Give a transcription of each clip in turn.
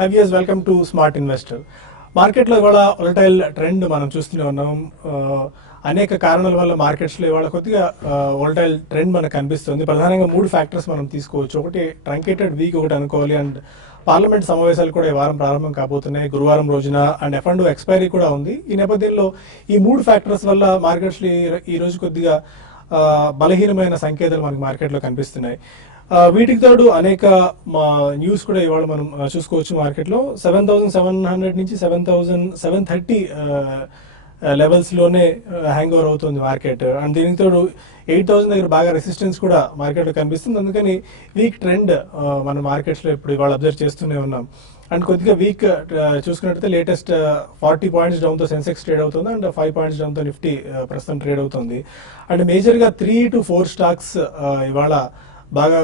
హ్యావియర్స్ welcome to smart investor. మార్కెట్లో ఇవాళ volatile trend మనం చూస్తూనే ఉన్నాం. అనేక కారణాల వల్ల మార్కెట్స్లో ఇవాళ కొద్దిగా వొలటైల్ ట్రెండ్ మనకు కనిపిస్తుంది. ప్రధానంగా 3 ఫ్యాక్టర్స్ మనం తీసుకోవచ్చు. ఒకటి ట్రంకేటెడ్ వీక్ ఒకటి అనుకోవాలి, అండ్ పార్లమెంట్ సమావేశాలు కూడా ఈ వారం ప్రారంభం కాబోతున్నాయి గురువారం రోజున, అండ్ F&O ఎక్స్పైరీ కూడా ఉంది. ఈ నేపథ్యంలో ఈ 3 ఫ్యాక్టర్స్ వల్ల మార్కెట్స్లో ఈ రోజు కొద్దిగా బలహీనమైన సంకేతాలు మనకి మార్కెట్లో కనిపిస్తున్నాయి. వీటికి తోడు అనేక న్యూస్ కూడా ఇవాళ మనం చూసుకోవచ్చు. మార్కెట్లో 7,700 నుంచి 7,730 లెవెల్స్ లోనే హ్యాంగ్ ఓవర్ అవుతుంది మార్కెట్. అండ్ దీనికి తోడు 8,000 దగ్గర బాగా రెసిస్టెన్స్ కూడా మార్కెట్లో కనిపిస్తుంది. అందుకని వీక్ ట్రెండ్ మన మార్కెట్స్ లో ఇప్పుడు ఇవాళ అబ్జర్వ్ చేస్తూనే ఉన్నాం. అండ్ కొద్దిగా వీక్ చూసుకున్నట్టయితే లేటెస్ట్ 40 పాయింట్స్ డౌన్ తో సెన్సెక్స్ ట్రేడ్ అవుతుంది, అండ్ 5 పాయింట్స్ డౌన్ తో నిఫ్టీ ప్రస్తుతం ట్రేడ్ అవుతుంది. అండ్ మేజర్ గా 3 to 4 స్టాక్స్ ఇవాళ బాగా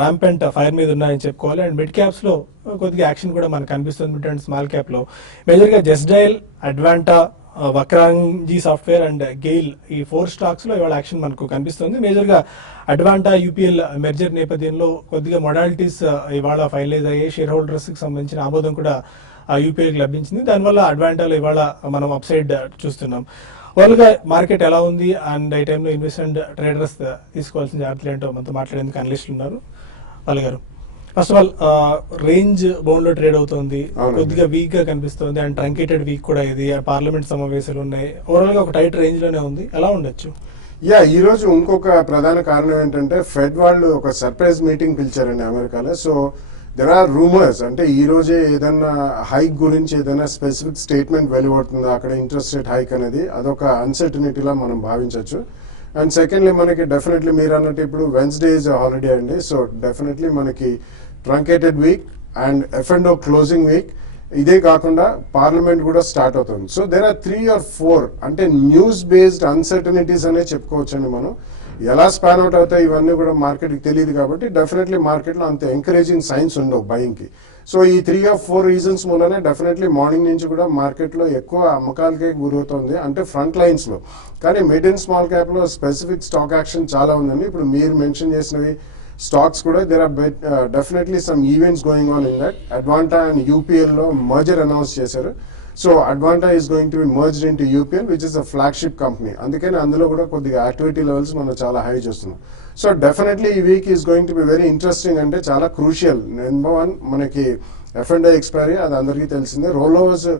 ర్యాంపెంట్ ఫైర్ మీద ఉన్నాయని చెప్పుకోవాలి. అండ్ మిడ్ క్యాప్స్ లో కొద్దిగా యాక్షన్ కూడా మనకు కనిపిస్తుంది. మిడ్ అండ్ స్మాల్ క్యాప్ లో మేజర్ గా జెస్డైల్, అడ్వాంటా, వక్రాంజీ సాఫ్ట్వేర్ అండ్ గెయిల్, ఈ 4 స్టాక్స్ లో ఇవాళ యాక్షన్ మనకు కనిపిస్తుంది. మేజర్ గా అడ్వాంటా యూపీఎల్ మెర్జర్ నేపథ్యంలో కొద్దిగా మొడాలిటీస్ ఇవాళ ఫైనలైజ్ అయ్యే షేర్ హోల్డర్స్ కి సంబంధించిన ఆమోదం కూడా యూపీఎల్ కి లభించింది. దానివల్ల అడ్వాంటాలో ఇవాళ మనం అప్ సైడ్ చూస్తున్నాం. ఓవరాల్ గా మార్కెట్ ఎలా ఉంది, అండ్ ఈ టైంలో ఇన్వెస్ట్మెంట్ ట్రేడర్స్ తీసుకోవాల్సిన జాగ్రత్తలు ఏంటో మనతో మాట్లాడేందుకు అనలిస్టులు ఉన్నారు. వాళ్ళ గారు, first of all range bound లో ట్రేడ్ అవుతుంది, కొద్దిగా వీక్ గా కనిపిస్తుంది, అండ్ ట్రంకేటెడ్ వీక్ కూడా ఇది, పార్లమెంట్ సమావేశాలు ఉన్నాయి. ఓవరాల్ గా ఒక టైట్ రేంజ్ లోనే ఉంది. ఎలా ఉండొచ్చు? ఈ రోజు ఇంకొక ప్రధాన కారణం ఏంటంటే ఫెడ్ వాళ్ళు ఒక సర్ప్రైజ్ మీటింగ్ పిలిచారండి అమెరికాలో. సో దెర్ ఆర్ రూమర్స్, అంటే ఈ రోజే ఏదన్నా హైక్ గురించి ఏదైనా స్పెసిఫిక్ స్టేట్మెంట్ వెలువడుతుందా అక్కడ ఇంట్రెస్ట్ రేట్ హైక్ అనేది, అదొక అన్సర్టనిటీలా మనం భావించవచ్చు. అండ్ సెకండ్లీ మనకి డెఫినెట్లీ మీరు అన్నట్టు ఇప్పుడు వెన్స్డే ఇస్ హాలిడే అండి. సో డెఫినెట్లీ మనకి truncated week and F&O closing week, ఇదే కాకుండా పార్లమెంట్ కూడా స్టార్ట్ అవుతుంది. సో దెర్ ఆర్ 3 or 4 అంటే న్యూస్ బేస్డ్ అన్సర్టనిటీస్ అనే చెప్పుకోవచ్చండి. మనం ఎలా స్పాన్ అవుట్ అవుతాయి ఇవన్నీ కూడా మార్కెట్కి తెలియదు కాబట్టి డెఫినెట్లీ మార్కెట్లో అంత ఎంకరేజింగ్ సైన్స్ ఉండవు బయింగ్కి. సో ఈ 3 or 4 రీజన్స్ మూలనే డెఫినెట్లీ మార్నింగ్ నుంచి కూడా మార్కెట్లో ఎక్కువ అమ్మకాలకే గురవుతుంది, అంటే ఫ్రంట్ లైన్స్లో. కానీ మిడ్ అండ్ స్మాల్ క్యాప్లో స్పెసిఫిక్ స్టాక్ యాక్షన్ చాలా ఉందండి. ఇప్పుడు మీరు మెన్షన్ చేసినవి స్టాక్స్ కూడా there are definitely some events going on in that. Advanta and యూపీఎల్లో మర్జర్ అనౌన్స్ చేశారు. So Advanta is going to be merged into UPL which is a flagship company. అందుకని అందులో కూడా కొద్దిగా యాక్టివిటీ లెవెల్స్ మనం చాలా high చూస్తున్నాం. So definitely ఈ week is going to be very interesting, అంటే చాలా క్రూషియల్. నెంబర్ 1 మనకి F&O ఎక్స్పైరీ, అది అందరికీ తెలిసిందే. రోల్ ఓవర్స్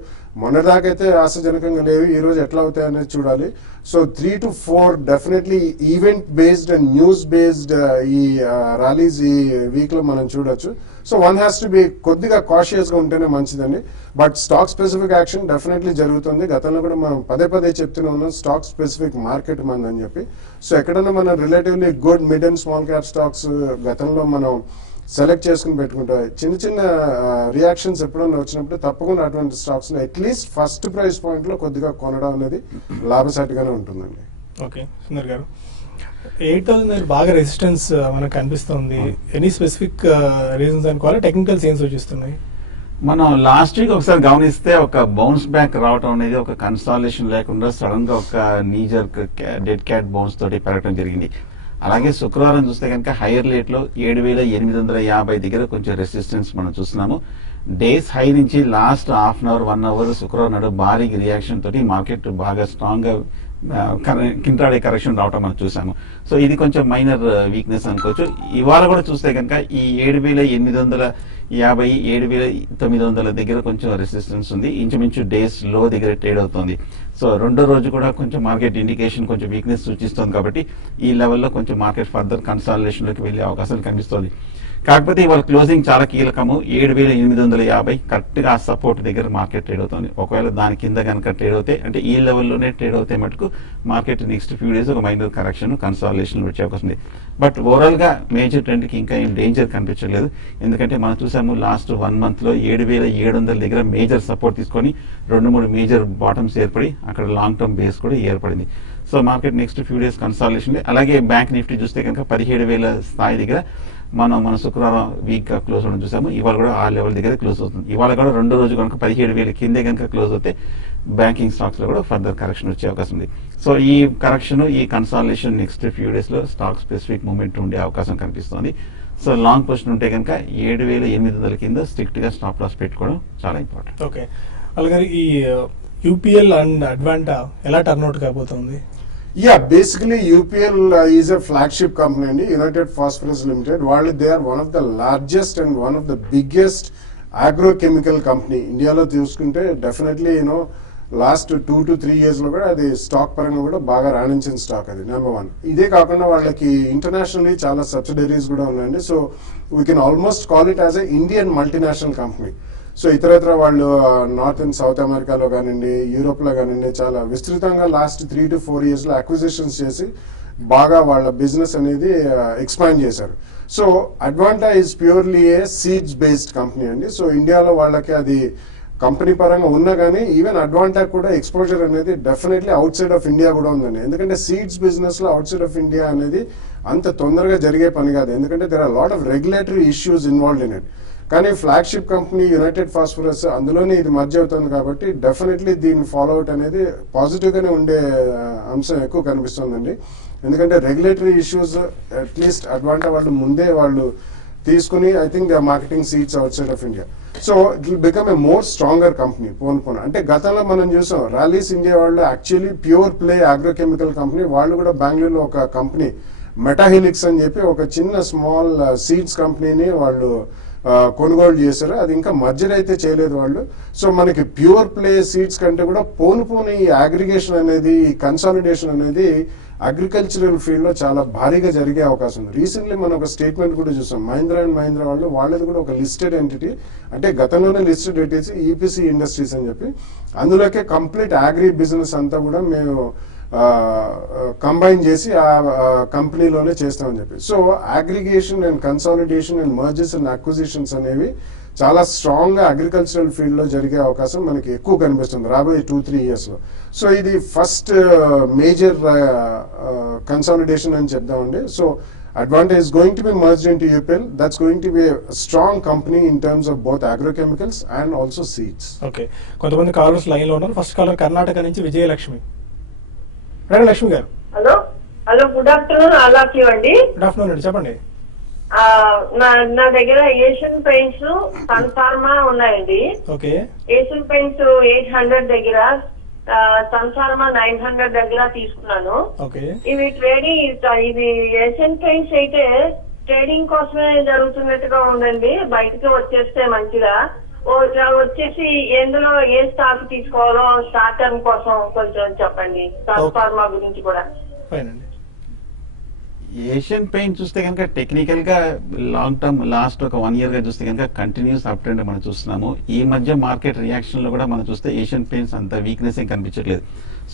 మొన్నదాకైతే ఆశాజనకంగా లేవు, ఈ రోజు ఎట్లా అవుతాయి అనేది చూడాలి. So 3 to 4 definitely event based and news based ఈ ర్యాలీస్ ఈ వీక్ లో మనం చూడొచ్చు. So one has to be కొద్దిగా కాషియస్ గా ఉంటేనే మంచిదండి. But stock specific action definitely జరుగుతుంది. గతంలో కూడా మనం పదే చెప్తూనే ఉన్నాం స్టాక్ స్పెసిఫిక్ మార్కెట్ మంది అని చెప్పి. సో ఎక్కడన్నా మనం relatively good mid and small cap stocks గతంలో మనం సెలెక్ట్ చేసుకుని పెట్టుకుంటే చిన్న రియాక్షన్స్ ఎప్పుడన్నా వచ్చినప్పుడు తప్పకుండా అటువంటి stocks at least first price point లో కొద్దిగా కొనడం అనేది లాభసాటిగానే ఉంటుందండి. ఓకే సుందర్ గారు, 8,000 బాగా రెసిస్టెన్స్ మనకు కనిపిస్తుంది. ఎనీ స్పెసిఫిక్ రీజన్స్ అనుకోవాలి, టెక్నికల్ సైన్స్ సూచిస్తున్నాయి? మనం లాస్ట్ వీక్ ఒకసారి గమనిస్తే ఒక బౌన్స్ బ్యాక్ రావడం అనేది ఒక కన్సాలేషన్ లేకుండా సడన్ గా ఒక నీజర్ డెడ్ క్యాట్ బౌన్స్ తోటి పెరగడం జరిగింది. అలాగే శుక్రవారం చూస్తే కనుక హైయర్ రేట్ లో 7,850 దగ్గర కొంచెం రెసిస్టెన్స్ మనం చూస్తున్నాము. డేస్ హై నుంచి last half an hour 1 hour శుక్రవారం నాడు భారీ రియాక్షన్ తోటి మార్కెట్ బాగా స్ట్రాంగ్ గా కింటాడే కరెక్షన్ రావటం మనం చూసాము. సో ఇది కొంచెం మైనర్ వీక్నెస్ అనుకోవచ్చు. ఇవాళ కూడా చూస్తే కనుక ఈ 7,850 7,900 దగ్గర కొంచెం రెసిస్టెన్స్ ఉంది. ఇంచుమించు డేస్ లో దగ్గర ట్రేడ్ అవుతుంది. సో రెండో రోజు కూడా కొంచెం మార్కెట్ ఇండికేషన్ కొంచెం వీక్నెస్ సూచిస్తుంది కాబట్టి ఈ లెవెల్లో కొంచెం మార్కెట్ ఫర్దర్ కన్సాలిడేషన్ లోకి వెళ్లే అవకాశాలు కనిపిస్తుంది. కాకపోతే ఇవాళ క్లోజింగ్ చాలా కీలకము. 7,850 కరెక్ట్ గా ఆ సపోర్ట్ దగ్గర మార్కెట్ ట్రేడ్ అవుతుంది. ఒకవేళ దాని కింద కనుక ట్రేడ్ అవుతాయి, అంటే ఈ లెవెల్లోనే ట్రేడ్ అవుతాయి మటుకు మార్కెట్ నెక్స్ట్ ఫ్యూ డేస్ ఒక మైనర్ కరెక్షన్ కన్సాలిడేషన్ వచ్చే అవకాశం ఉంది. బట్ ఓవరాల్ గా మేజర్ ట్రెండ్ కి ఇంకా ఏం డేంజర్ కనిపించలేదు. ఎందుకంటే మనం చూసాము లాస్ట్ 1 month లో 7,700 దగ్గర మేజర్ సపోర్ట్ తీసుకొని 2-3 మేజర్ బాటమ్స్ ఏర్పడి అక్కడ లాంగ్ టర్మ్ బేస్ కూడా ఏర్పడింది. So market next few days consolidation. అలాగే బ్యాంక్ నిఫ్టీ చూస్తే కనుక 17,000 స్థాయి దగ్గర మన శుక్రవారం వీక్ క్లోజ్ అవడం చూసాము. ఇవాళ కూడా ఆ లెవెల్ దగ్గర క్లోజ్ అవుతుంది. ఇవాళ కూడా రెండో రోజు కనుక 17,000 కిందే కనుక క్లోజ్ అవుతే బ్యాంకింగ్ స్టాక్స్ లో కూడా ఫర్దర్ కరెక్షన్ వచ్చే అవకాశం ఉంది. సో ఈ కరెక్షన్ ఈ కన్సాలిడేషన్ నెక్స్ట్ ఫ్యూ డేస్ లో స్టాక్ స్పెసిఫిక్ మూవ్మెంట్ ఉండే అవకాశం కనిపిస్తుంది. సో లాంగ్ పొజిషన్ ఉంటే కనుక 7,800 కింద స్ట్రిక్ట్ గా స్టాప్ లాస్ పెట్టుకోవడం చాలా ఇంపార్టెంట్. ఓకే అలాగే ఈ యూపీఎల్ అండ్ అడ్వాంటా ఎలా టర్న్అవుట్ కాబోతుంది? Yeah, basically UPL is a flagship company అండి, యునైటెడ్ ఫాస్ఫరస్ లిమిటెడ్. వాళ్ళు they are one of the largest and one of the biggest agrochemical company ఇండియాలో తీసుకుంటే. Definitely you know last 2 to 3 years లో కూడా అది stock పరంగా కూడా బాగా రాణించిన స్టాక్, అది నెంబర్ 1. ఇదే కాకుండా వాళ్ళకి ఇంటర్నేషనల్లీ చాలా సబ్సిడరీస్ కూడా ఉన్నాయండి. So we can almost call it as a Indian multinational company. So ఇతరత్ర వాళ్ళు నార్త్ అండ్ సౌత్ అమెరికాలో కానివ్వండి, యూరోప్లో కానివ్వండి, చాలా విస్తృతంగా లాస్ట్ 3 to 4 years అక్విజిషన్స్ చేసి బాగా వాళ్ళ బిజినెస్ అనేది ఎక్స్పాండ్ చేశారు. So Advanta is purely a seeds based company అండి. సో ఇండియాలో వాళ్ళకి అది కంపెనీ పరంగా ఉన్నా కానీ ఈవెన్ అడ్వాంటా కూడా ఎక్స్పోజర్ అనేది definitely outside of India కూడా ఉందండి. ఎందుకంటే సీడ్స్ బిజినెస్ లో అవుట్ సైడ్ ఆఫ్ ఇండియా అనేది అంత తొందరగా జరిగే పని కాదు, ఎందుకంటే there are lot of regulatory issues involved in it. కానీ ఫ్లాగ్షిప్ కంపెనీ యునైటెడ్ ఫాస్ఫరస్ అందులోనే ఇది మర్జ్ అవుతుంది కాబట్టి డెఫినెట్లీ దీన్ని ఫాలో అవుట్ అనేది పాజిటివ్ గానే ఉండే అంశం ఎక్కువ కనిపిస్తుందండి. ఎందుకంటే రెగ్యులేటరీ ఇష్యూస్ అట్లీస్ట్ అడ్వాంటా వాళ్ళు ముందే వాళ్ళు తీసుకుని I think they are marketing seeds outside of India. So it will become a more stronger company పోను. అంటే గతంలో మనం చూసాం ర్యాలీస్ ఇండియా వాళ్ళు actually pure play agrochemical company. వాళ్ళు కూడా బెంగళూరులో ఒక కంపెనీ మెటాహిలిక్స్ అని చెప్పి ఒక చిన్న స్మాల్ సీడ్స్ కంపెనీని వాళ్ళు కొనుగోలు చేశారు. అది ఇంకా మర్జర్ అయితే చేయలేదు వాళ్ళు. సో మనకి ప్యూర్ ప్లే సీడ్స్ కంటే కూడా పోను ఈ అగ్రిగేషన్ అనేది, ఈ కన్సాలిడేషన్ అనేది అగ్రికల్చరల్ ఫీల్డ్ లో చాలా భారీగా జరిగే అవకాశం ఉంది. రీసెంట్లీ మనం ఒక స్టేట్మెంట్ కూడా చూసాం, మహీంద్రా అండ్ మహీంద్రా వాళ్ళు వాళ్ళది కూడా ఒక లిస్టెడ్ ఎంటిటీ, అంటే గతంలోనే లిస్టెడ్ ఎంటిటీ ఈపీసీ ఇండస్ట్రీస్ అని చెప్పి అందులోకే కంప్లీట్ అగ్రి బిజినెస్ అంతా కూడా మేము కంబైన్ చేసి ఆ కంపెనీలోనే చేస్తామని చెప్పి. So aggregation and consolidation and mergers and acquisitions అనేవి చాలా స్ట్రాంగ్ గా అగ్రికల్చరల్ ఫీల్డ్ లో జరిగే అవకాశం మనకి ఎక్కువ కనిపిస్తుంది రాబోయే 2-3 years లో. సో ఇది ఫస్ట్ మేజర్ కన్సాలిడేషన్ అని చెప్దామండి. So Advanta is going to be merged into UPL. That's going to be a strong company in terms of both agrochemicals and also seeds. Okay కొంతమంది కాలర్స్ లైన్ లో ఉన్నారు. First caller Karnataka నుంచి విజయలక్ష్మి. లక్ష్మి గారు. Hello good afternoon. అలాకి అండి. Good afternoon అండి, చెప్పండి. నా దగ్గర ఏషియన్ పెయింట్స్, సన్ ఫార్మా ఉన్నాయండి. ఓకే. ఏషియన్ పెయింట్స్ 800 దగ్గర, సన్ ఫార్మా 900 దగ్గర తీసుకున్నాను. ఓకే. ఇవి ట్రేడింగ్, ఇది ఏషియన్ పెయింట్స్ అయితే ట్రేడింగ్ కోసమే జరుగుతున్నట్టుగా ఉందండి. బయటకు వచ్చేస్తే మంచిగా వచ్చేసి ఎందులో ఏ స్టాక్ తీసుకోవాలో షార్ట్ టర్మ్ కోసం కొంచెం చెప్పండి. సన్ ఫార్మా గురించి కూడా. ఏషియన్ పెయింట్ చూస్తే కనుక టెక్నికల్ గా లాంగ్ టర్మ్ లాస్ట్ ఒక 1 year గా చూస్తే కనుక కంటిన్యూస్ అప్ ట్రెండ్ మనం చూస్తున్నాము. ఈ మధ్య మార్కెట్ రియాక్షన్ లో కూడా మనం చూస్తే ఏషియన్ పెయింట్స్ అంత వీక్నెస్ ఏం కనిపించట్లేదు.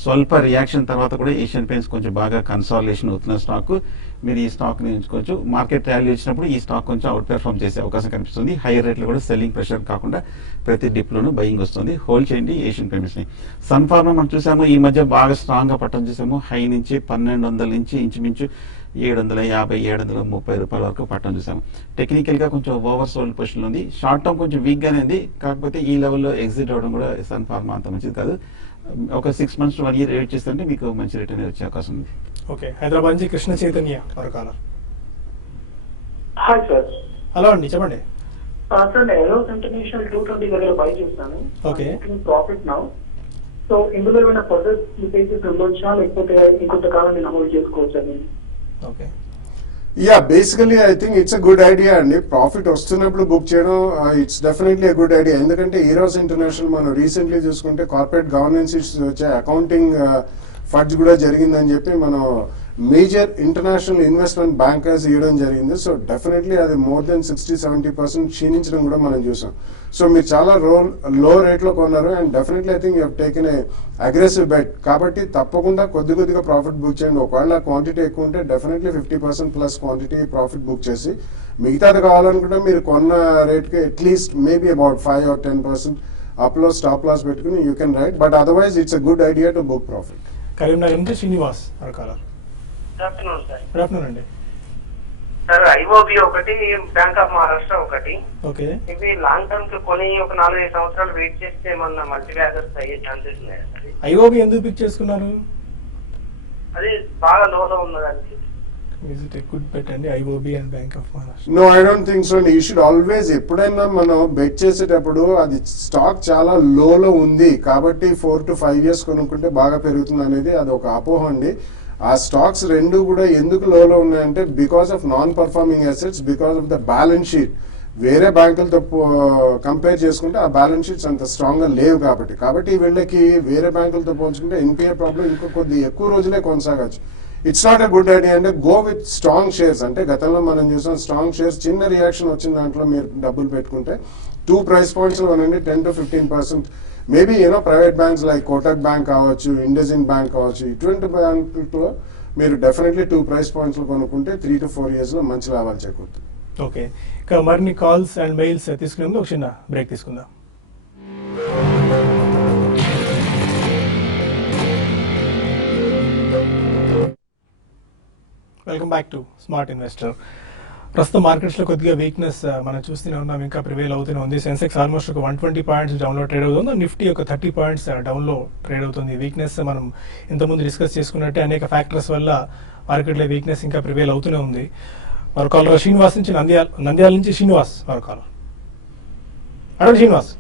స్వల్ప రియాక్షన్ తర్వాత కూడా ఏషియన్ పెయింట్స్ కొంచెం బాగా కన్సాలిడేషన్ అవుతున్న స్టాక్. మీరు ఈ స్టాక్ ని ఎంచుకోవచ్చు. మార్కెట్ ర్యాలీ వచ్చినప్పుడు ఈ స్టాక్ కొంచెం అవుట్ పెర్ఫార్మ్ చేసే అవకాశం కనిపిస్తుంది. హైయర్ రేట్లో కూడా సెల్లింగ్ ప్రెషర్ కాకుండా ప్రతి డిప్ లోనూ బయింగ్ వస్తుంది. హోల్డ్ చేయండి ఏషియన్ పెయింట్స్ ని. సన్ ఫార్మా మనం చూసాము ఈ మధ్య బాగా స్ట్రాంగ్ గా పట్టడం చూసాము. హై నుంచి 1200 నుంచి ఇంచుమించు 750, 730 రూపాయల వరకు పట్టడం చూసాము. టెక్నికల్ గా కొంచెం ఓవర్ సోల్డ్ పొజిషన్ ఉంది. షార్ట్ టర్మ్ కొంచెం వీక్ గానే ఉంది. కాకపోతే ఈ లెవెల్లో ఎగ్జిట్ అవడం కూడా సన్ ఫార్మా అంత మంచిది కాదు. ఒక 6 months to 1 year వెయిట్ చేస్తుంటే మీకు మంచి రిటర్న్ వచ్చే అవకాశం ఉంది. ఓకే. హైదరాబాద్ నుంచి కృష్ణ చైతన్య మరొక. Hi sir. హలో అండి, చెప్పండి. సార్ నేను ఎరోస్ ఇంటర్నేషనల్ 220 దగ్గర బై చేస్తాను. ఓకే. Profit now. సో ఇందులో ఏమైనా ఫర్దర్ స్లిపేజెస్ ఉండొచ్చా లేకపోతే ఇంకొంతకాలం నేను అమలు చేసుకోవచ్చు అని? Okay. Yeah basically I think it's a good idea అండి. ప్రాఫిట్ వస్తున్నప్పుడు బుక్ చేయడం it's definitely a good idea. ఎందుకంటే ఈరోస్ ఇంటర్నేషనల్ మనం రీసెంట్లీ చూసుకుంటే కార్పొరేట్ గవర్నెన్స్ ఇష్యూస్ వచ్చాయి, అకౌంటింగ్ ఫడ్జ్ కూడా జరిగిందని చెప్పి మనం మేజర్ ఇంటర్నేషనల్ ఇన్వెస్ట్మెంట్ బ్యాంకర్స్ ఇవ్వడం జరిగింది. సో డెఫినెట్లీ అది మోర్ దెన్ 60-70% క్షీణించడం కూడా మనం చూసాం. సో మీరు చాలా లో రేట్లో కొన్నారు and definitely I think you have taken a aggressive bet. కాబట్టి తప్పకుండా కొద్దిగా ప్రాఫిట్ బుక్ చేయండి. ఒకవేళ క్వాంటిటీ ఎక్కువ ఉంటే డెఫినెట్లీ 50%+ క్వాంటిటీ ప్రాఫిట్ బుక్ చేసి మిగతాది కావాలనుకుంటే మీరు కొన్న రేట్కి అట్లీస్ట్ మేబీ అబౌట్ 5 or 10% అప్లో స్టాప్ లాస్ పెట్టుకుని you can right. But otherwise it's a good idea to book profit. Karimnagar నుంచి Srinivas Arakala. Good afternoon sir. Good afternoon అండి. సార్ ఐఓబి ఒకటి, బ్యాంక్ ఆఫ్ మహారాష్ట్ర ఒకటి. ఓకే. ఇవి లాంగ్ టర్మ్ కి కొని ఒక 4-5 సంవత్సరాలు వెయిట్ చేస్తే ఏమన్నా మల్టీ బ్యాగర్స్ అయ్యే ఛాన్సెస్ ఉన్నాయా? ఐఓబి ఎందుకు పిక్ చేసుకున్నారు? అది బాగా లోలో ఉన్నదానికి. Is it a good bet అండి IOB and bank of Maharashtra? No, I don't think so. You should always, ఎప్పుడైనా మనం బెట్ చేసేటప్పుడు అది స్టాక్ చాలా లోలో ఉంది కాబట్టి 4 to 5 years కొనుక్కుంటే బాగా పెరుగుతుంది అనేది అది ఒక అపోహ అండి. ఆ స్టాక్స్ రెండు కూడా ఎందుకు లోలో ఉన్నాయంటే because of non performing assets, because of the balance sheet. వేరే బ్యాంకులతో కంపేర్ చేసుకుంటే ఆ బ్యాలెన్స్ షీట్స్ అంత స్ట్రాంగ్ గా లేవు కాబట్టి వీళ్ళకి వేరే బ్యాంకులతో పోల్చుకుంటే ఎన్పిఏ ప్రాబ్లం ఇంకో కొద్ది ఎక్కువ రోజులే కొనసాగచ్చు. It's not a good idea అంటే గో విత్ స్ట్రాంగ్ షేర్స్. అంటే గతంలో మనం చూసాం స్ట్రాంగ్ షేర్స్ చిన్న రియాక్షన్ వచ్చిన దాంట్లో మీరు డబ్బులు పెట్టుకుంటే 2 price points లో కొనండి 10 to 15%. Maybe private banks like Kotak bank కావచ్చు, ఇండస్ఇండ్ బ్యాంక్ కావచ్చు, ఇటువంటి బ్యాంకులో మీరు డెఫినెట్లీ 2 price points లో కొనుక్కుంటే 3 to 4 years లో మంచి లాభాలు చేకూరుతుంది. ఓకే, ఇక మరిన్ని కాల్స్ అండ్ మెయిల్స్ తీసుకునే ముందు ఒక చిన్న బ్రేక్ తీసుకుందాం. Welcome back to smart investor. ప్రస్తుతం మార్కెట్స్లో కొద్దిగా వీక్నెస్ మనం చూస్తూనే ఉన్నాం, ఇంకా ప్రివేల్ అవుతూనే ఉంది. సెన్సెక్స్ ఆల్మోస్ట్ ఒక 120 points డౌన్లో ట్రేడ్ అవుతుంది, నిఫ్టీ ఒక 30 points డౌన్లో ట్రేడ్ అవుతుంది. వీక్నెస్ మనం ఇంతకుముందు డిస్కస్ చేసుకున్నట్టే అనేక ఫ్యాక్టర్స్ వల్ల మార్కెట్లో వీక్నెస్ ఇంకా ప్రివేల్ అవుతూనే ఉంది. మరో కాలర్ శ్రీనివాస్ నుంచి నంద్యాల నుంచి శ్రీనివాస్ మరో కాలర్. అడగండి శ్రీనివాస్.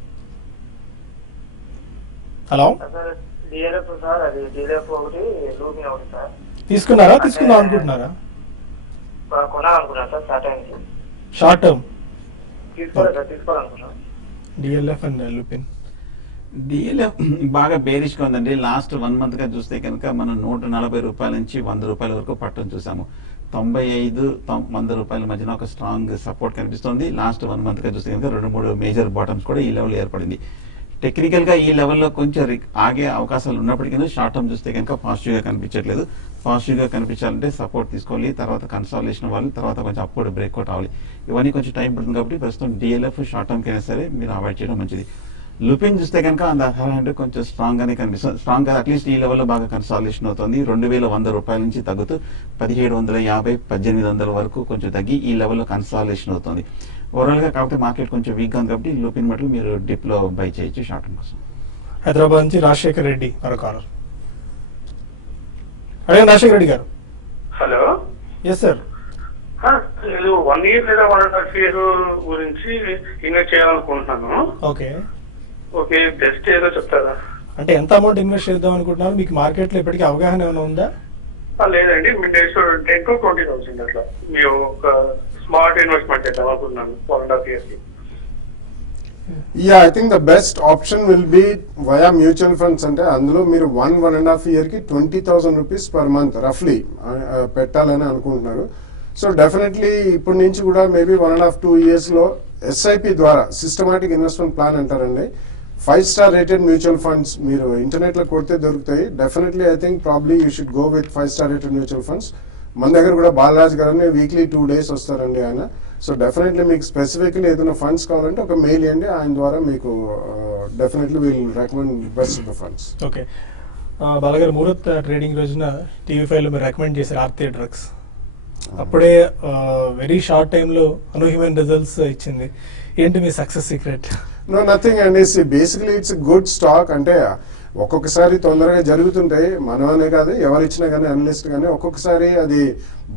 హలో, తీసుకున్నారా తీసుకుందాం అనుకుంటున్నారా? Short term DLF and Lupin. DLF బాగా బేరిష్ గా ఉందండి. లాస్ట్ 1 month గా చూస్తే కనుక మనం 140 రూపాయల నుంచి 100 రూపాయల వరకు పట్టడం చూసాము. 95-100 రూపాయల మధ్యన ఒక స్ట్రాంగ్ సపోర్ట్ కనిపిస్తుంది. లాస్ట్ 1 month గా చూస్తే కనుక 2-3 మేజర్ బాటమ్స్ కూడా ఈ లెవెల్ ఏర్పడింది. టెక్నికల్ గా ఈ లెవెల్లో కొంచెం ఆగే అవకాశాలు ఉన్నప్పటికీ షార్ట్ టర్మ్ చూస్తే కనుక పాజిటివ్ గా కనిపించట్లేదు. పాజిటివ్ గా కనిపించాలంటే సపోర్ట్ తీసుకోవాలి, తర్వాత కన్సాలిడేషన్ అవ్వాలి, తర్వాత కొంచెం అప్పుడు బ్రేక్అవుట్ అవ్వాలి. ఇవన్నీ కొంచెం టైం పడుతుంది కాబట్టి ప్రస్తుతం డిఎల్ఎఫ్ షార్ట్ టర్మ్ కైనా సరే మీరు అవాయిడ్ చేయడం మంచిది. లూపిన్ చూస్తే కనుక హ్యాండ్ కొంచెం స్ట్రాంగ్ గానే కనిపిస్తుంది. స్ట్రాంగ్ గా అట్లీస్ట్ ఈ లెవెల్లో బాగా కన్సాలిడేషన్ అవుతుంది. 2100 రూపాయల నుంచి తగ్గుతూ 1750-1800 వరకు కొంచెం తగ్గి ఈ లెవెల్లో కన్సాలిడేషన్ అవుతుంది. ఓవరాల్ గా కాబట్టి మార్కెట్ కొంచెం వీక్ గా ఉంది కాబట్టి లూపిన్ మట్లు మీరు డిప్ లో బై చేయొచ్చు షార్ట్ టర్మ్ కోసం. హైదరాబాద్ నుంచి రాజశేఖర్ రెడ్డి మరో కాలర్. అడగండి రాజశేఖర్ రెడ్డి గారు. Hello, yes sir. నేను 1 year లేదా 1.5 year గురించి ఇన్వెస్ట్ చేయాలనుకుంటున్నాను. ఓకే ఓకే, బెస్ట్ ఏదో చెప్తారా? అంటే ఎంత అమౌంట్ ఇన్వెస్ట్ చేద్దాం అనుకుంటున్నారు? మీకు మార్కెట్లో ఇప్పటికీ అవగాహన ఏమైనా ఉందా? లేదండి, మీ 10 to 20,000 అట్లా మీరు ఒక స్మార్ట్ ఇన్వెస్ట్మెంట్ చేద్దాం అనుకుంటున్నాను 1.5 years. Yeah, I think the best option will be via mutual funds. అంటే అందులో మీరు 1.5 year కి 20,000 rupees per month రఫ్లీ పెట్టాలని అనుకుంటున్నారు. సో డెఫినెట్లీ ఇప్పటి నుంచి కూడా మేబీ 1.5-2 years లో ఎస్ఐపి ద్వారా సిస్టమాటిక్ ఇన్వెస్ట్మెంట్ ప్లాన్ అంటారండి. 5-star రేటెడ్ మ్యూచువల్ ఫండ్స్ మీరు ఇంటర్నెట్ లో కొడితే దొరుకుతాయి. Definitely I think probably you should go with 5-star rated mutual funds. మన దగ్గర కూడా బాలరాజ్ గారు వీక్లీ 2 days వస్తారండి ఆయన. సో డెఫినెట్లీ మీకు స్పెసిఫిక్లీ ఏదైనా ఫండ్స్ కావాలంటే ఒక మెయిల్ ఇవ్వండి, ఆయన ద్వారా మీకు definitely will recommend best of the funds. Okay, బాలగారు ముహూర్త్ ట్రేడింగ్ రోజున టీవీ5 లో మీరు రికమెండ్ చేశారు ఆర్తి డ్రగ్స్. అప్పుడే వెరీ షార్ట్ టైంలో అనూహ్యమైన రిజల్ట్స్ ఇచ్చింది. ఏంటి మీ సక్సెస్ సీక్రెట్? నో, నథింగ్ అండి. Basically it's good stock. అంటే ఒక్కొక్కసారి తొందరగా జరుగుతుంటాయి, మనం అనే కాదు ఎవరు ఇచ్చినా కానీ అనలిస్ట్ కానీ. ఒక్కొక్కసారి అది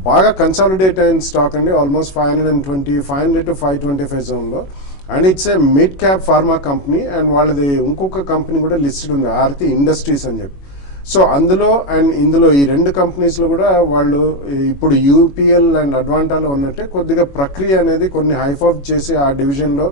బాగా కన్సాలిడేట్ అయిన స్టాక్ అండి, ఆల్మోస్ట్ 500 to 525 జోన్లో. And it's a mid cap pharma company. And వాళ్ళది ఇంకొక కంపెనీ కూడా లిస్టెడ్ ఉంది, ఆర్తి ఇండస్ట్రీస్ అని చెప్పి. సో అందులో అండ్ ఇందులో ఈ 2 కంపెనీస్లో కూడా వాళ్ళు ఇప్పుడు యూపీఎల్ అండ్ అడ్వాంటాలో ఉన్నట్టే కొద్దిగా ప్రక్రియ అనేది కొన్ని హైఫాఫ్ చేసి ఆ డివిజన్లో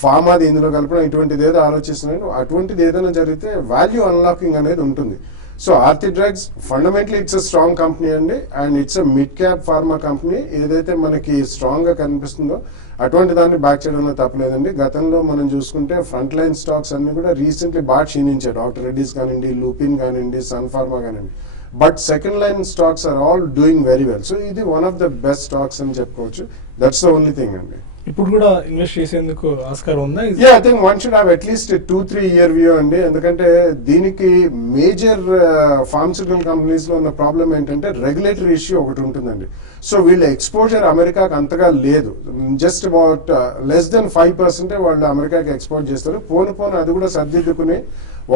ఫార్మాది ఇందులో కలపడం ఇటువంటిది ఏదో ఆలోచిస్తున్నాను. అటువంటిది ఏదైనా జరిగితే వాల్యూ అన్లాకింగ్ అనేది ఉంటుంది. So Aarti drugs fundamentally it's a strong company అండి. And it's a mid cap pharma company. ఏదైతే మనకి స్ట్రాంగ్ గా కనిపిస్తుందో అటువంటి దాన్ని బ్యాక్ చేయడంలో తప్పలేదండి. గతంలో మనం చూసుకుంటే ఫ్రంట్ లైన్ స్టాక్స్ అన్ని కూడా రీసెంట్లీ బాగా క్షీణించాయి. డాక్టర్ రెడ్డిస్ కానివ్వండి, లూపిన్ కానివ్వండి, సన్ ఫార్మా కానివ్వండి. But second line stocks are all doing very well. So ఇది one of the best stocks అని చెప్పుకోవచ్చు. దట్స్ ద ఓన్లీ థింగ్ అండి. ఇప్పుడు కూడా ఇన్వెస్ట్ చేసేందుకు ఆస్కారం ఉందా? Yeah, I think one should have at least 2-3 year view అండి. ఎందుకంటే దీనికి మేజర్ ఫార్మస్యూటికల్ కంపెనీస్ లో ఉన్న ప్రాబ్లం ఏంటంటే రెగ్యులేటరీ ఇష్యూ ఒకటి ఉంటుందండి. సో వీళ్ళ ఎక్స్పోజర్ అమెరికాకి అంతగా లేదు. జస్ట్ అబౌట్ లెస్ దెన్ 5% వాళ్ళు అమెరికాకి ఎక్స్పోర్ట్ చేస్తారు. పోను అది కూడా సర్దిద్దుకుని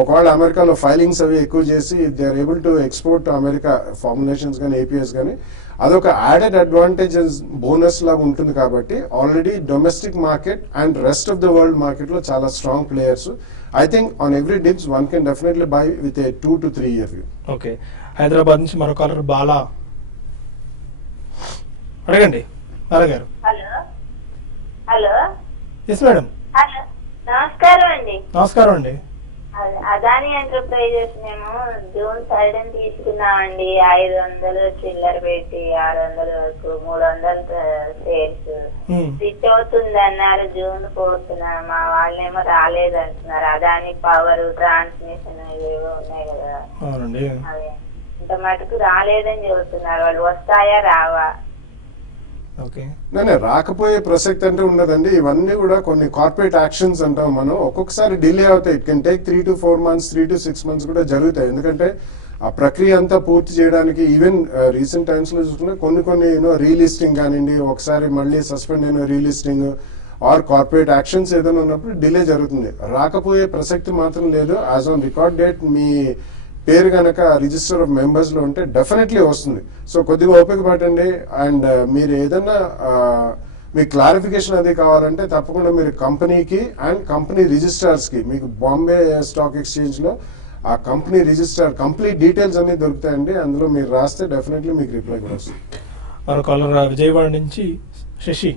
ఒకవేళ అమెరికాలో ఫైలింగ్స్ అవి ఎక్కువ చేసి they are able to export America formulations కానీ ఏపీఎస్ కానీ అదొక యాడెడ్ అడ్వాంటేజెస్ బోనస్ లాగా ఉంటుంది కాబట్టి already domestic market and rest of the world మార్కెట్లో చాలా strong players. I think on every dips one can definitely buy with a 2 to 3 year view. Okay, Hyderabad నుంచి మరో కాలర్ బాలా. అడగండి Bala garu. Hello hello yes madam. Hello నమస్కారం అండి. నమస్కారం అండి. Adani enterprises మేము జూన్ 3 తీసుకున్నామండి. 500 చిల్లర పెట్టి 600 వరకు 300 సేల్స్ స్విచ్ అవుతుంది అన్నారు. జూన్ 4th మా వాళ్ళేమో రాలేదు అంటున్నారు. అదాని పవర్ ట్రాన్స్మిషన్ ఇవేవో ఉన్నాయి కదా, అవునండి, అవి ఇంత మటుకు రాలేదని చెబుతున్నారు. వాళ్ళు వస్తాయా రావా? ఓకే, రాకపోయే ప్రసక్తి అంటే ఉండదండి. ఇవన్నీ కూడా కొన్ని కార్పొరేట్ యాక్షన్స్ అంటాం మనం. ఒక్కొక్కసారి డిలే అవుతాయి. It can take 3 to 4 months, 3 to 6 months కూడా జరుగుతాయి. ఎందుకంటే ఆ ప్రక్రియ అంతా పూర్తి చేయడానికి ఈవెన్ రీసెంట్ టైమ్స్ లో చూసుకున్నా కొన్ని రీలిస్టింగ్ కానివ్వండి, ఒకసారి మళ్ళీ సస్పెండ్ అయిన రీలిస్టింగ్ ఆర్ కార్పొరేట్ యాక్షన్స్ ఏదైనా ఉన్నప్పుడు డిలే జరుగుతుంది. రాకపోయే ప్రసక్తి మాత్రం లేదు. యాజ్ ఆన్ రికార్డ్ డేట్ మీ పేరు కనుక రిజిస్టర్ ఆఫ్ మెంబర్స్ లో ఉంటే డెఫినెట్లీ వస్తుంది. సో కొద్దిగా ఓపిక పట్టండి. అండ్ మీరు ఏదన్నా మీ క్లారిఫికేషన్ అది కావాలంటే తప్పకుండా మీరు కంపెనీకి అండ్ కంపెనీ రిజిస్ట్రార్స్ కి, మీకు బాంబే స్టాక్ ఎక్స్చేంజ్ లో ఆ కంపెనీ రిజిస్ట్రార్ కంప్లీట్ డీటెయిల్స్ అన్ని దొరుకుతాయండి. అందులో మీరు రాస్తే డెఫినెట్లీ మీకు రిప్లై కూడా వస్తుంది. మరో కాలర్ విజయవాడ నుంచి శశి.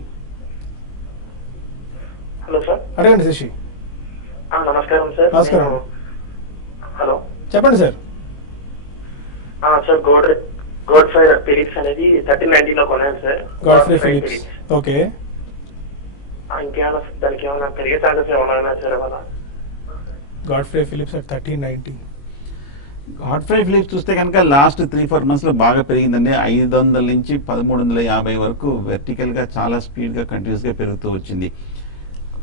Hello sir. అడగండి శశి. నమస్కారం సార్. నమస్కారం. హలో చెప్పండి సార్. సార్ గోడ్ఫ్రై ఫిలిప్స్ అనేది 1390 లో కొన్నాను సార్. Godfrey Philips. ఓకే, ఇంకేమైనా దానికి ఏమైనా పెరిగే ఛాన్సెస్ ఏమైనా సార్? ఏమైనా Godfrey Philips at 1390. Godfrey Philips చూస్తే కనుక లాస్ట్ 3-4 months లో బాగా పెరిగిందండి. 500 నుంచి 1350 వరకు వెర్టికల్ గా చాలా స్పీడ్ గా కంటిన్యూస్ గా పెరుగుతూ వచ్చింది.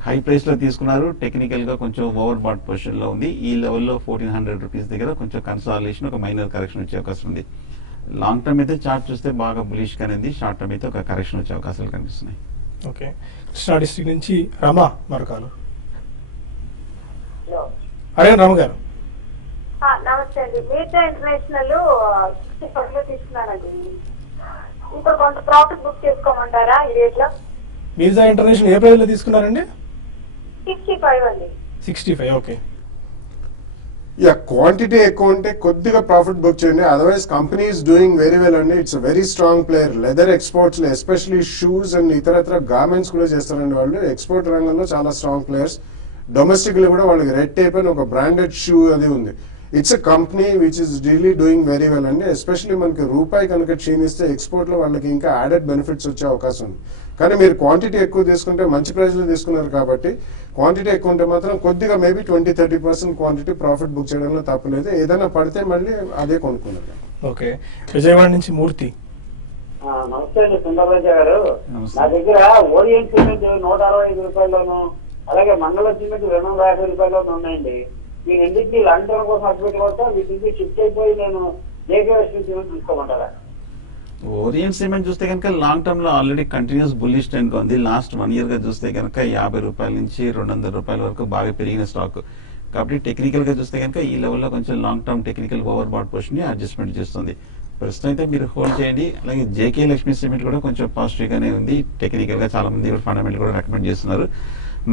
హై ప్రైస్ లో తీసుకున్నారు. టెక్నికల్ గా కొంచెం ఓవర్ బాట్ పొజిషన్ లో ఉంది. ఈ లెవెల్లో 1400 రూపీస్ దగ్గర కొంచెం కన్సాలిడేషన్, ఒక మైనర్ కరెక్షన్ వచ్చే అవకాశం ఉంది. లాంగ్ టర్మ్ అయితే చార్ట్ చూస్తే బాగా బులిష్ గానే ఉంది. షార్ట్ టర్మ్ అయితే ఒక కరెక్షన్ వచ్చే అవకాశాలు కనిపిస్తున్నాయి. ఓకే, కృష్ణా డిస్ట్రిక్ట్ నుంచి రమా మరొకాలు. అడగండి రమ గారు. నమస్తే అండి. మీటా ఇంటర్నేషనల్ 65 లో తీసుకున్నానండి. ఇప్పుడు కొంత ప్రాఫిట్ బుక్ చేసుకోమంటారా ఈ రేట్ లో? వీసా ఇంటర్నేషనల్ ఏ ప్రైస్ లో తీసుకున్నారండి? 65 అండి. 65. ఓకే, క్వాంటిటీ ఎక్కువ ఉంటే కొద్దిగా ప్రాఫిట్ బుక్ చేయండి. Otherwise company is doing very well అండి. It's very strong player. Leather exports లో ఎస్పెషలీ షూస్ అండ్ ఇతరత్ర గార్మెంట్స్ కూడా చేస్తారండి వాళ్ళు. ఎక్స్పోర్ట్ రంగంలో చాలా స్ట్రాంగ్ ప్లేయర్స్. డొమెస్టిక్ లో కూడా వాళ్ళకి రెడ్ టేప్ అని ఒక బ్రాండెడ్ షూ అది ఉంది. It's a company which is really doing very well అండి. ఎస్పెషలీ మనకి రూపాయి కనుక క్షీణిస్తే ఎక్స్పోర్ట్ లో వాళ్ళకి ఇంకా యాడెడ్ బెనిఫిట్స్ వచ్చే అవకాశం ఉంది. కానీ మీరు క్వాంటిటీ ఎక్కువ తీసుకుంటే, మంచి ప్రైస్ లో తీసుకున్నారు కాబట్టి క్వాంటిటీ ఎక్కువ ఉంటే మాత్రం కొద్దిగా మేబీ 20-30% క్వాంటిటీ ప్రాఫిట్ బుక్ చేయడంలో తప్పలేదు. ఏదైనా పడితే మళ్ళీ అదే కొనుక్కున్నారు. ఓకే, విజయవాడ నుంచి మూర్తి. నమస్తే అండి సుందరరాజ గారు. నా దగ్గర ఓరియంట్ సిమెంట్ 165 రూపాయల్లోను, అలాగే మంగళ సిమెంట్ 250 రూపాయల్లోనూ ఉన్నాయండి. ఈ రెండింటి లాంగ్ టర్మ్ కోసం అడ్డు పెట్టుకోవచ్చా? వీటి షిఫ్ట్ అయిపోయి నేను జేకేఎస్టీ సిమెంట్ తీసుకోమంటారా? ఓరియంట్ సిమెంట్ చూస్తే కనుక లాంగ్ టర్మ్ లో ఆల్రెడీ కంటిన్యూస్ బుల్లిష్ ట్రెండ్ గా ఉంది. లాస్ట్ 1 year గా చూస్తే కనుక 50 రూపాయల నుంచి 200 రూపాయల వరకు బాగా పెరిగిన స్టాక్ కాబట్టి టెక్నికల్ గా చూస్తే కనుక ఈ లెవెల్లో కొంచెం long term technical over bat position ని అడ్జస్ట్మెంట్ చేస్తుంది. ప్రస్తుతం అయితే మీరు హోల్డ్ చేయండి. అలాగే జేకే లక్ష్మీ సిమెంట్ కూడా కొంచెం పాజిటివ్ గానే ఉంది. టెక్నికల్ గా చాలా మంది ఫండమెంటల్ కూడా రికమెండ్ చేస్తున్నారు.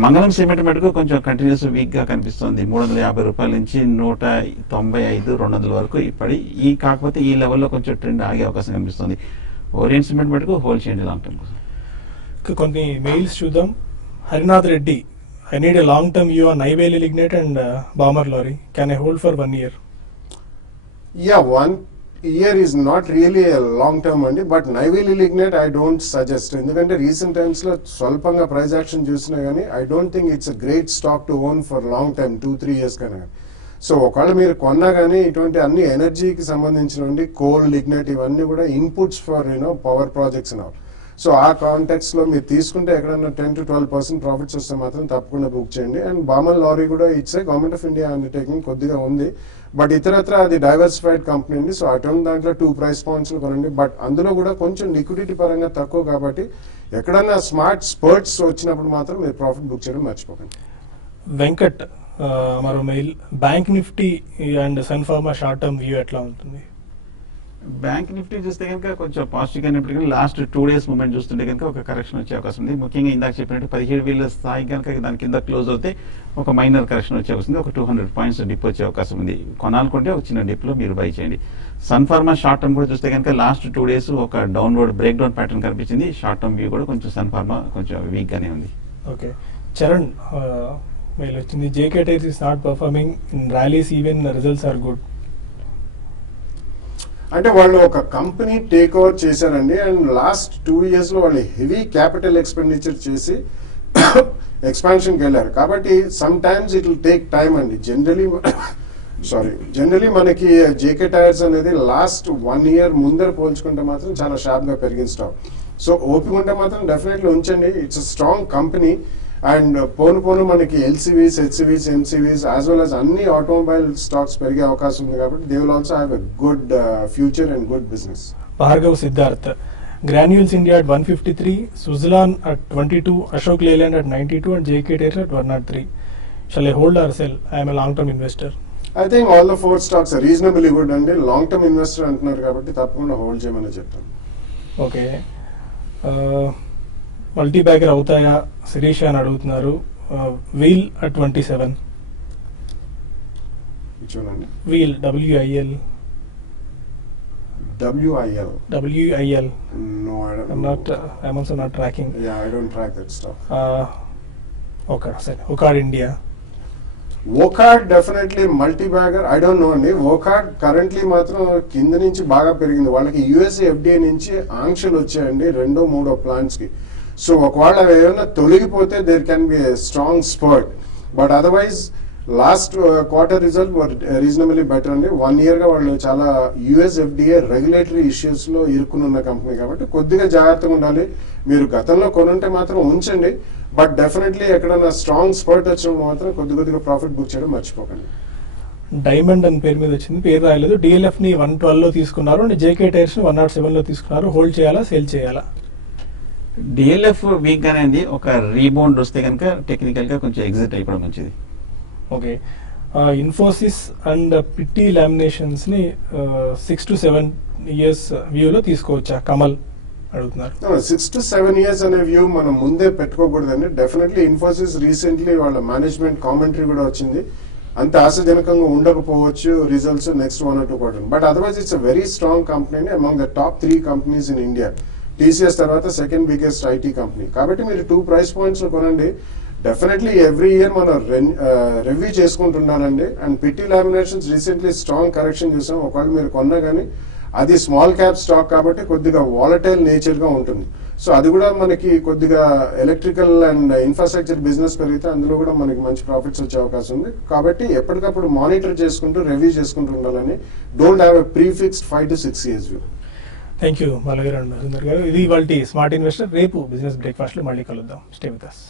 మంగళం సిమెంట్ మటుకు కొంచెం కంటిన్యూస్ వీక్ గా కనిపిస్తుంది. 350 రూపాయల నుంచి 195, 200 వరకు ఇప్పటి కాకపోతే ఈ లెవెల్లో కొంచెం ట్రెండ్ ఆగే అవకాశం కనిపిస్తుంది. ఓరియంట్ సిమెంట్ మటుకు హోల్డ్ చేయండి లాంగ్ టర్మ్ కోసం. కొన్ని మెయిల్స్ చూద్దాం. Harinath Reddy, I need a long term view on Neyveli lignite and Balmer lorry. Can I hold for 1 year? 1 year is not really a long term అండి. But Neyveli lignite I don't suggest. ఎందుకంటే recent times లో స్వల్పంగా price action చూసినా కానీ I don't think it's a great stock to own for long time, 2-3 years కన్నా. So ఒకవేళ మీరు కొన్నా కానీ ఇటువంటి అన్ని ఎనర్జీకి సంబంధించినవి, కోల్, లిగ్నైట్ ఇవన్నీ కూడా ఇన్పుట్స్ ఫర్ పవర్ ప్రాజెక్ట్స్ నా. సో ఆ కాంటెక్స్ లో మీరు తీసుకుంటే ఎక్కడన్నా 10-12% ప్రాఫిట్స్ వస్తే మాత్రం తప్పకుండా బుక్ చేయండి. అండ్ బామర్ లారీ కూడా it's government of India undertaking, కొద్దిగా ఉంది. బట్ ఇతరత్ర అది డైవర్సిఫైడ్ కంపెనీ అండి. సో అటువంటి దాంట్లో 2 price points కొనండి. బట్ అందులో కూడా కొంచెం లిక్విడిటీ పరంగా తక్కువ కాబట్టి ఎక్కడన్నా స్మార్ట్ స్పర్ట్స్ వచ్చినప్పుడు మాత్రం మీరు ప్రాఫిట్ బుక్ చేయడం మర్చిపోకండి. వెంకట్ మరో mail, bank Nifty and Sun Pharma short term view ఎట్లా ఉంటుంది? బ్యాంక్ నిఫ్టీ చూస్తే కనుక కొంచెం పాజిటివ్ అయినప్పటికీ లాస్ట్ 2 days మూమెంట్ చూస్తుంటే కనుక ఒక కరెక్షన్ వచ్చే అవకాశం ఉంది. ముఖ్యంగా ఇందాక చెప్పినట్టు 17,000 స్థాయి కనుక దాని కింద క్లోజ్ అవుతే ఒక మైనర్ కరెక్షన్ వచ్చే అవకాశం ఉంది. ఒక 200 points డిప్ వచ్చే అవకాశం ఉంది. కొనాలనుకుంటే ఒక చిన్న డిప్ లో మీరు బై చేయండి. సన్ ఫార్మా షార్ట్ టర్మ్ కూడా చూస్తే కనుక లాస్ట్ 2 days ఒక డౌన్వర్డ్ బ్రేక్ డౌన్ ప్యాటర్న్ కనిపించింది. షార్ట్ టర్మ్ వ్యూ కూడా కొంచెం సన్ ఫార్మా కొంచెం వీక్ గానే ఉంది. ఓకే చరణ్, మెయిల్ వచ్చింది, JK Tyres is not performing in rallies even results are good. అంటే వాళ్ళు ఒక కంపెనీ టేక్ ఓవర్ చేశారండి, అండ్ లాస్ట్ 2 years లో వాళ్ళు హెవీ క్యాపిటల్ ఎక్స్పెండిచర్ చేసి ఎక్స్పాన్షన్కి వెళ్ళారు. కాబట్టి some times it will take time అండి. జనరలీ మనకి జేకే టైర్స్ అనేది లాస్ట్ 1 year ముందర పోల్చుకుంటే మాత్రం చాలా షార్ప్ గా పెరిగిన స్టాక్. సో ఓపిక ఉంటే మాత్రం డెఫినెట్లీ ఉంచండి. It's a strong company. And పోను మనకి LCVs, HCVs, MCVs as well as అన్ని ఆటోమొబైల్ స్టాక్స్ పెరిగే అవకాశం ఉంది. కాబట్టి they will also have a good future and good business. Bhargav Siddharth, Granules India at 153, Suzlon at 22, Ashok Leyland at 92 and JK Tyre at 103. Shall I hold or sell? I am a long term investor. I think all the 4 stocks are reasonably good అండి. Long term investor అంటున్నారు కాబట్టి తప్పకుండా hold చేయమని చెప్తాను. Okay, multi bagger అవుతాయా శిరీష్ అని అడుగుతున్నారు. వీల్ at 27. చూడండి, వీల్ WIL. WIL. No, I'm also not tracking. Yeah, I don't track that stuff. Okay, సరే. Okard India. Okard definitely multi bagger. I don't know అండి. Okard కరెంట్లీ మాత్రం కింద నుంచి బాగా పెరిగింది. వాళ్ళకి యుఎస్ఏ FDA నుంచి ఆంక్షలు వచ్చాయండి 2-3 plants కి. సో ఒకవేళ అవి ఏమైనా తొలగిపోతే there can be strong spurt. But otherwise last quarter result reasonably better అండి. 1 year గా వాళ్ళు చాలా యుఎస్ FDA రెగ్యులేటరీ ఇష్యూస్ లో ఇరుక్కుని ఉన్న కంపెనీ కాబట్టి కొద్దిగా జాగ్రత్తగా ఉండాలి. మీరు గతంలో కొనుంటే మాత్రం ఉంచండి. బట్ డెఫినెట్లీ ఎక్కడైనా స్ట్రాంగ్ స్పర్ట్ వచ్చినప్పుడు మాత్రం కొద్దిగా ప్రాఫిట్ బుక్ చేయడం మర్చిపోకండి. డైమండ్ అని పేరు మీద వచ్చింది, పేరు రాయలేదు. DLF ని 112 లో తీసుకున్నారు అండ్ JK టైర్స్ 107 లో తీసుకున్నారు. హోల్డ్ చేయాలా, సేల్ చేయాలా? డిఎల్ఎఫ్ వీక్ గానే ఉంది. ఒక రీబౌండ్ వస్తే కనుక టెక్నికల్ గా కొంచెం ఎగ్జిట్ అయిపోవడం మంచిది. Okay, Infosys and Pitti laminations ని 6 to 7 years వ్యూలో తీసుకోవచ్చా? కమల్ అడుగుతున్నారు. 6 to 7 years అనే వ్యూ మనం ముందే పెట్టుకోకూడదండి. డెఫినెట్లీ ఇన్ఫోసిస్ రీసెంట్లీ వాళ్ళ మేనేజ్మెంట్ కామెంటరీ కూడా వచ్చింది. అంత ఆశాజనకంగా ఉండకపోవచ్చు results next 1 or 2 quarters. But otherwise it's a very strong company among the top 3 companies in India. TCS తర్వాత సెకండ్ బిగ్గెస్ట్ IT కంపెనీ. కాబట్టి మీరు 2 price points లో కొనండి. డెఫినెట్లీ ఎవ్రీ ఇయర్ మనం రివ్యూ చేసుకుంటున్నానండి. And Pitti laminations recently strong correction చూసాం. ఒకవేళ మీరు కొన్నా కానీ అది స్మాల్ క్యాప్ స్టాక్ కాబట్టి కొద్దిగా వాలటైల్ నేచర్ గా ఉంటుంది. సో అది కూడా మనకి కొద్దిగా ఎలక్ట్రికల్ అండ్ ఇన్ఫ్రాస్ట్రక్చర్ బిజినెస్ పెరిగితే అందులో కూడా మనకి మంచి ప్రాఫిట్స్ వచ్చే అవకాశం ఉంది. కాబట్టి ఎప్పటికప్పుడు మానిటర్ చేసుకుంటూ రివ్యూ చేసుకుంటూ ఉండాలని. Don't have a prefixed 5 to 6 years view. Thank you బాలగారు అండ్ సుందర్ గారు. ఇది ఇవాల్టి స్మార్ట్ ఇన్వెస్టర్. రేపు బిజినెస్ బ్రేక్ఫాస్ట్ లో మళ్ళీ కలుద్దాం. Stay with us.